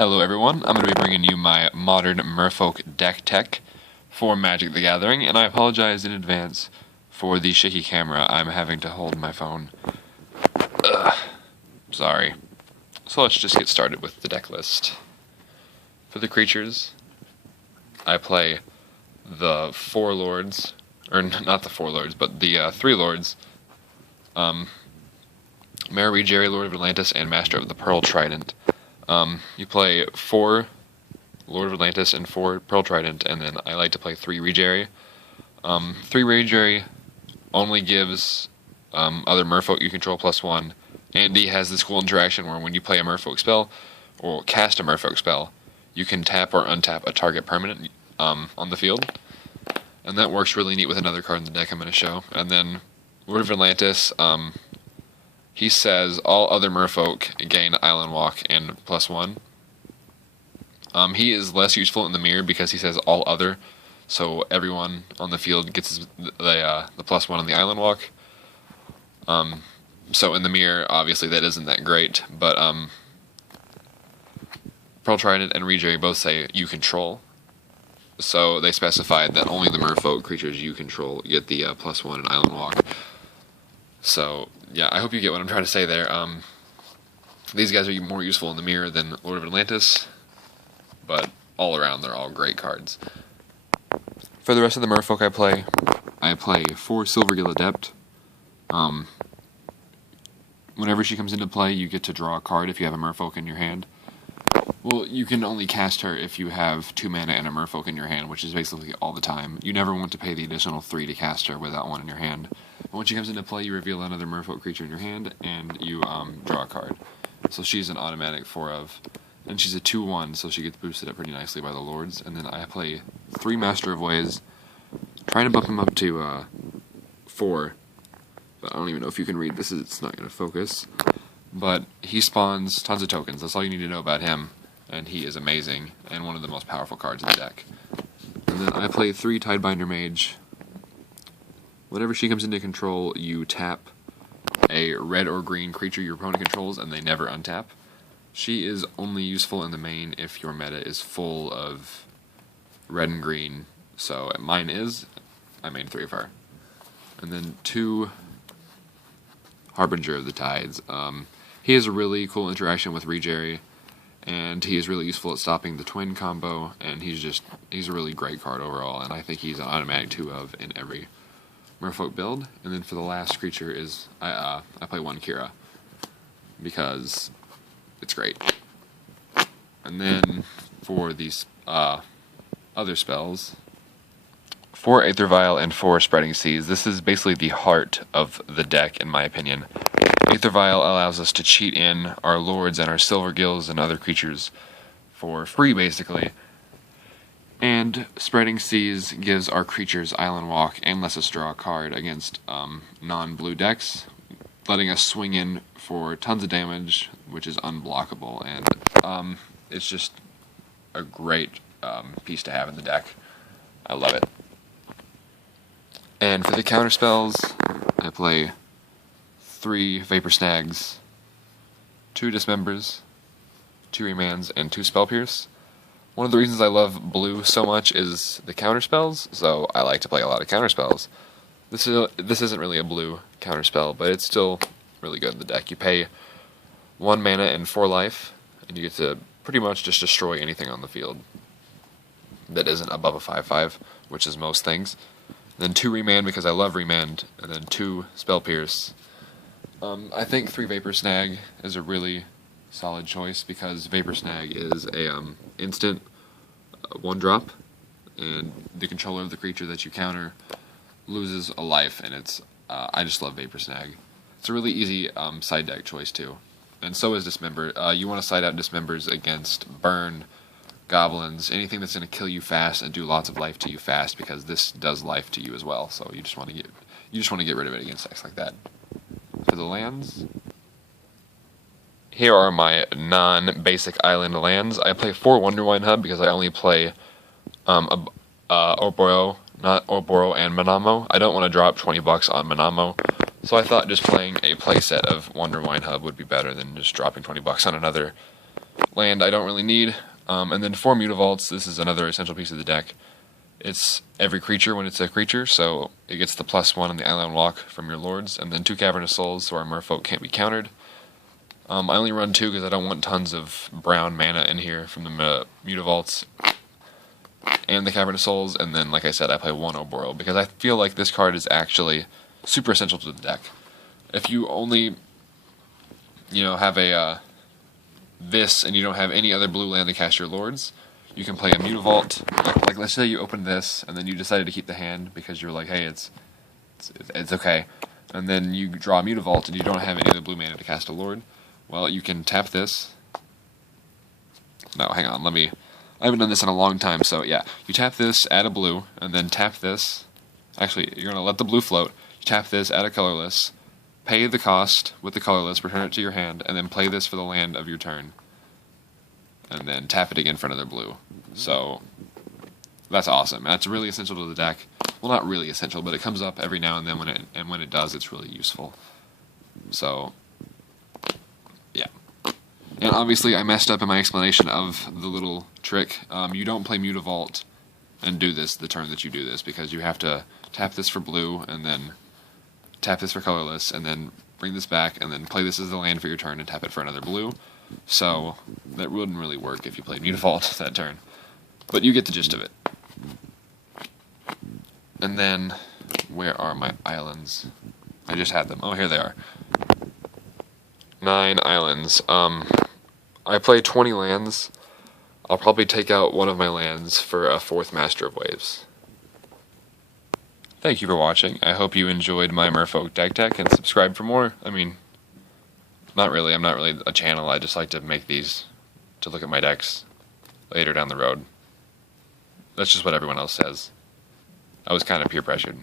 Hello everyone, I'm going to be bringing you my modern Merfolk deck tech for Magic the Gathering, and I apologize in advance for the shaky camera. I'm having to hold my phone. Sorry. So let's just get started with the deck list. For the creatures, I play the four lords, or not the four lords, but the three lords. Mary Jerry, Lord of Atlantis, and Master of the Pearl Trident. You play 4 Lord of Atlantis and 4 Pearl Trident, and then I like to play 3 Rejerry. 3 Rejerry only gives other Merfolk you control +1, and he has this cool interaction where when you play a Merfolk spell, or cast a Merfolk spell, you can tap or untap a target permanent on the field, and that works really neat with another card in the deck I'm going to show. And then Lord of Atlantis, he says all other Merfolk gain Island Walk and +1. He is less useful in the mirror because he says all other, so everyone on the field gets the +1 on the Island Walk. So in the mirror, obviously that isn't that great, but Pearl Trident and Rejerry both say you control, so they specified that only the Merfolk creatures you control get the +1 and Island Walk. So, yeah, I hope you get what I'm trying to say there. These guys are more useful in the mirror than Lord of Atlantis, but all around they're all great cards. For the rest of the Merfolk I play 4 Silvergill Adept. Whenever she comes into play, you get to draw a card if you have a Merfolk in your hand. Well, you can only cast her if you have 2 mana and a Merfolk in your hand, which is basically all the time. You never want to pay the additional 3 to cast her without one in your hand. But when she comes into play, you reveal another Merfolk creature in your hand, and you draw a card. So she's an automatic 4/of, and she's a 2/1, so she gets boosted up pretty nicely by the Lords. And then I play 3 Master of Ways, trying to bump him up to 4, but I don't even know if you can read this, it's not going to focus. But he spawns tons of tokens, that's all you need to know about him. And he is amazing, and one of the most powerful cards in the deck. And then I play 3 Tidebinder Mage. Whenever she comes into control, you tap a red or green creature your opponent controls, and they never untap. She is only useful in the main if your meta is full of red and green, so mine is. I made 3 of her. And then 2 Harbinger of the Tides. He has a really cool interaction with Rejerry, and he is really useful at stopping the twin combo, and he's a really great card overall, and I think he's an automatic 2/of in every Merfolk build. And then for the last creature is I play 1 Kira because it's great. And then for these other spells, 4 Aether Vial and 4 Spreading Seas. This is basically the heart of the deck in my opinion. Aether Vial allows us to cheat in our Lords and our Silvergills and other creatures for free, basically. And Spreading Seas gives our creatures Island Walk and lets us draw a card against non-blue decks, letting us swing in for tons of damage, which is unblockable. And it's just a great piece to have in the deck. I love it. And for the counterspells, I play 3 Vapor Snags, 2 Dismembers, 2 Remands, and 2 Spell Pierce. One of the reasons I love blue so much is the counterspells, so I like to play a lot of counterspells. This isn't really a blue counterspell, but it's still really good in the deck. You pay 1 mana and 4 life, and you get to pretty much just destroy anything on the field that isn't above a 5/5, which is most things. Then 2 Remand because I love Remand, and then 2 Spell Pierce. I think 3 Vapor Snag is a really solid choice because Vapor Snag is a instant 1-drop, and the controller of the creature that you counter loses a life, and it's I just love Vapor Snag. It's a really easy side deck choice too, and so is Dismember. You want to side out Dismembers against Burn, Goblins, anything that's going to kill you fast and do lots of life to you fast, because this does life to you as well. So you just want to get rid of it against decks like that. For the lands, here are my non-basic island lands. I play 4 Wonderwine Hub because I only play Oboro and Manamo. I don't want to drop $20 on Manamo, So I thought just playing a playset of Wonderwine Hub would be better than just dropping $20 on another Land I don't really need. And then 4 Mutavaults, this is another essential piece of the deck. It's every creature when it's a creature, so it gets the +1 on the Island Walk from your lords, and then 2 Cavernous Souls, so our Merfolk can't be countered. I only run 2 because I don't want tons of brown mana in here from the Mutavaults and the Cavernous Souls, and then, like I said, I play 1 Oboro, because I feel like this card is actually super essential to the deck. If you only, have a this, and you don't have any other blue land to cast your lords, you can play a Mutavault. Like let's say you open this, and then you decided to keep the hand because you're like, hey, it's okay. And then you draw a Mutavault, and you don't have any other blue mana to cast a lord. Well, you can tap this. No, hang on, I haven't done this in a long time, so yeah. You tap this, add a blue, and then tap this. Actually, you're going to let the blue float. You tap this, add a colorless, pay the cost with the colorless, return it to your hand, and then play this for the land of your turn. And then tap it again for another blue. So, that's awesome. That's really essential to the deck. Well, not really essential, but it comes up every now and then, when it does, it's really useful. So, yeah. And obviously, I messed up in my explanation of the little trick. You don't play Mutavault and do this the turn that you do this, because you have to tap this for blue, and then tap this for colorless, and then bring this back, and then play this as the land for your turn, and tap it for another blue. So, that wouldn't really work if you played Mutavault that turn. But you get the gist of it. And then, where are my islands? I just had them. Oh, here they are. 9 islands. I play 20 lands. I'll probably take out one of my lands for a 4th Master of Waves. Thank you for watching. I hope you enjoyed my Merfolk deck tech, and subscribe for more. Not really. I'm not really a channel. I just like to make these to look at my decks later down the road. That's just what everyone else says. I was kind of peer pressured.